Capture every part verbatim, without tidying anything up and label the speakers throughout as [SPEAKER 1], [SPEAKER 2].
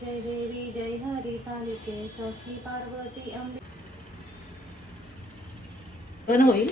[SPEAKER 1] जय देवी जय हरितालिके सखी पार्वती अंबे पण होईल.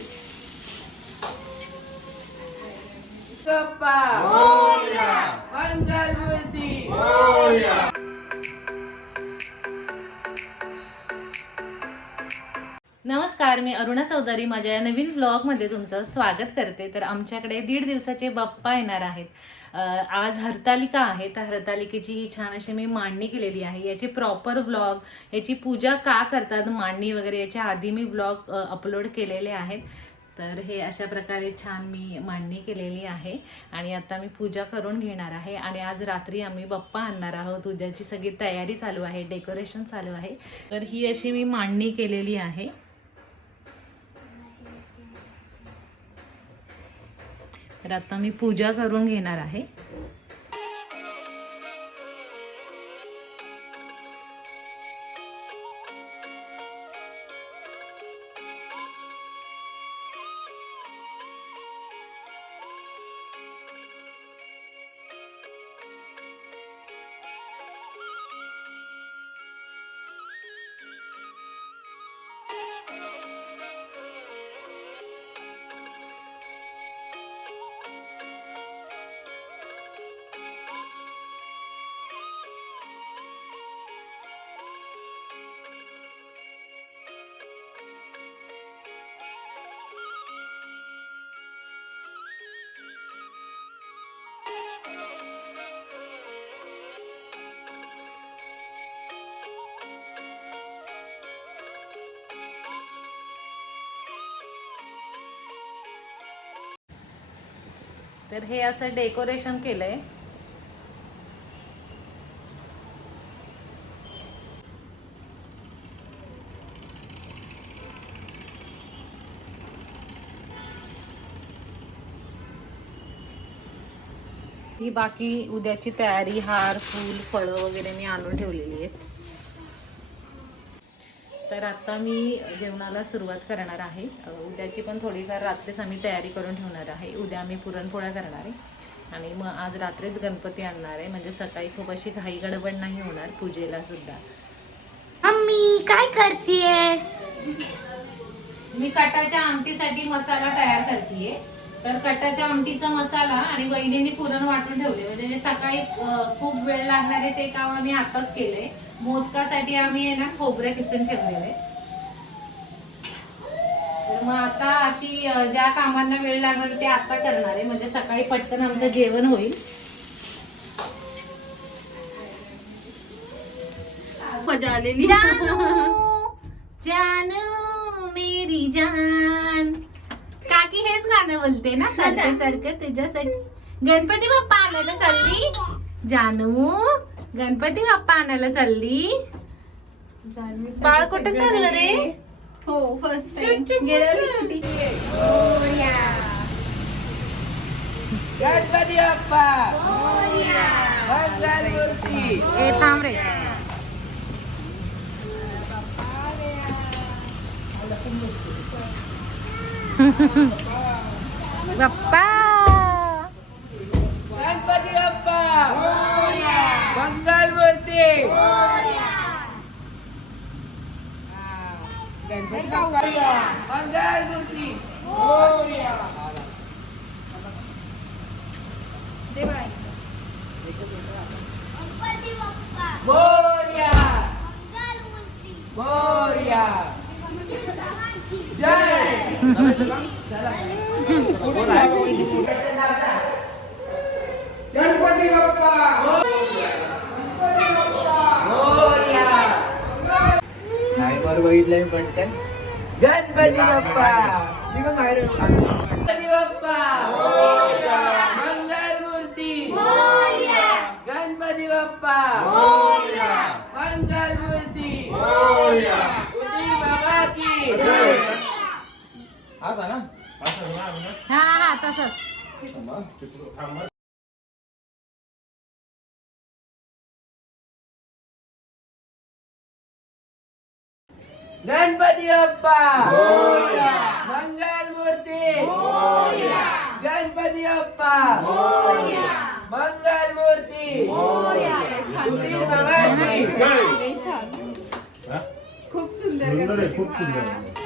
[SPEAKER 1] नमस्कार, मी अरुणा चौधरी माझ्या या नवीन व्लॉगमध्ये तुमचं स्वागत करते. तर आमच्याकडे दीड दिवसाचे बाप्पा येणार आहेत. आज हरतालिका आहे, तर हरतालिकेची ही छान अशी मी मांडणी केलेली आहे. याची प्रॉपर व्लॉग, याची पूजा का करतात, मांडणी वगैरे याच्या आधी मी व्लॉग अपलोड केलेले आहेत. तर हे अशा प्रकारे छान मी मांडणी केलेली आहे आणि आता मी पूजा करून घेणार आहे. आणि आज रात्री आम्ही बाप्पा आणणार आहोत. उद्याची सगळी तयारी चालू आहे, डेकोरेशन चालू आहे. तर ही अशी मी मांडणी केलेली आहे. तर आता मी पूजा करून घेणार आहे. तर हे असं डेकोरेशन केलंय. ही बाकी उद्याची तयारी, हार, फूल, फळं वगैरे मी आणून ठेवलेली आहेत. तर आता मी जेवणाला सुरुवात करणार आहे. उद्याची पण थोडीफार रात्रीच आम्ही तयारी करून ठेवणार आहे. उद्या आम्ही पुरणपोळ्या करणार आहे आणि मग आज रात्रीच गणपती आणणार आहे, म्हणजे सकाळी खूप अशी घाई गडबड नाही होणार पूजेला सुद्धा.
[SPEAKER 2] मम्मी काय करतेय?
[SPEAKER 1] मी कटाच्या आमटीसाठी मसाला तयार करतेय. तर कटाच्या आमटीचा मसाला आणि वहिनीने पुरण वाटून ठेवले, म्हणजे जे सकाळी खूप वेळ लागणार आहे ते काम आम्ही आताच केलंय. मोदकासाठी आम्ही आहे ना खोबरे किसून ठेवलेले. तर मग आता अशी ज्या कामांना वेळ लागणार ते आता करणार आहे, म्हणजे सकाळी पटकन आमचं जेवण होईल.
[SPEAKER 2] मजा आलेली. जानू जानू मेरी जान.
[SPEAKER 1] काकी हेच गाणं बोलते ना सारखं सारखं तुझ्यासाठी. गणपती बाप्पा आणायला चालली जानू, गणपती बाप्पा आणायला चालली. बाळ कुठे चाललं रे?
[SPEAKER 2] हो, फर्स्ट टाइम गेल्या वर्षी छोटीशी.
[SPEAKER 3] गणपती बाप्पा मंगल मूर्ती.
[SPEAKER 1] ए थांब रे. बाप्पा
[SPEAKER 3] गणपती बाप्पा मंगल मूर्ती. गणपती बाप्पा मंगल मूर्ती. मोरया मोरया जय. गणपती बाप्पा मोरया. नाही बरं बघितलंय म्हणते. गणपती बाप्पा गणपती बाप्पा मंगल मूर्ती. गणपती बाप्पा मंगल मूर्ती. उदी बाबा की.
[SPEAKER 1] हा हा हा तसंच.
[SPEAKER 3] गणपती बाप्पा मंगल मूर्ती. गणपती बाप्पा मंगल मूर्ती. उदी बाबा की.
[SPEAKER 2] लय छान.
[SPEAKER 4] हा?
[SPEAKER 2] खूप सुंदर
[SPEAKER 4] सुंदर आहे,
[SPEAKER 2] गणपती.
[SPEAKER 4] खूप सुंदर
[SPEAKER 2] हा.
[SPEAKER 4] आहे.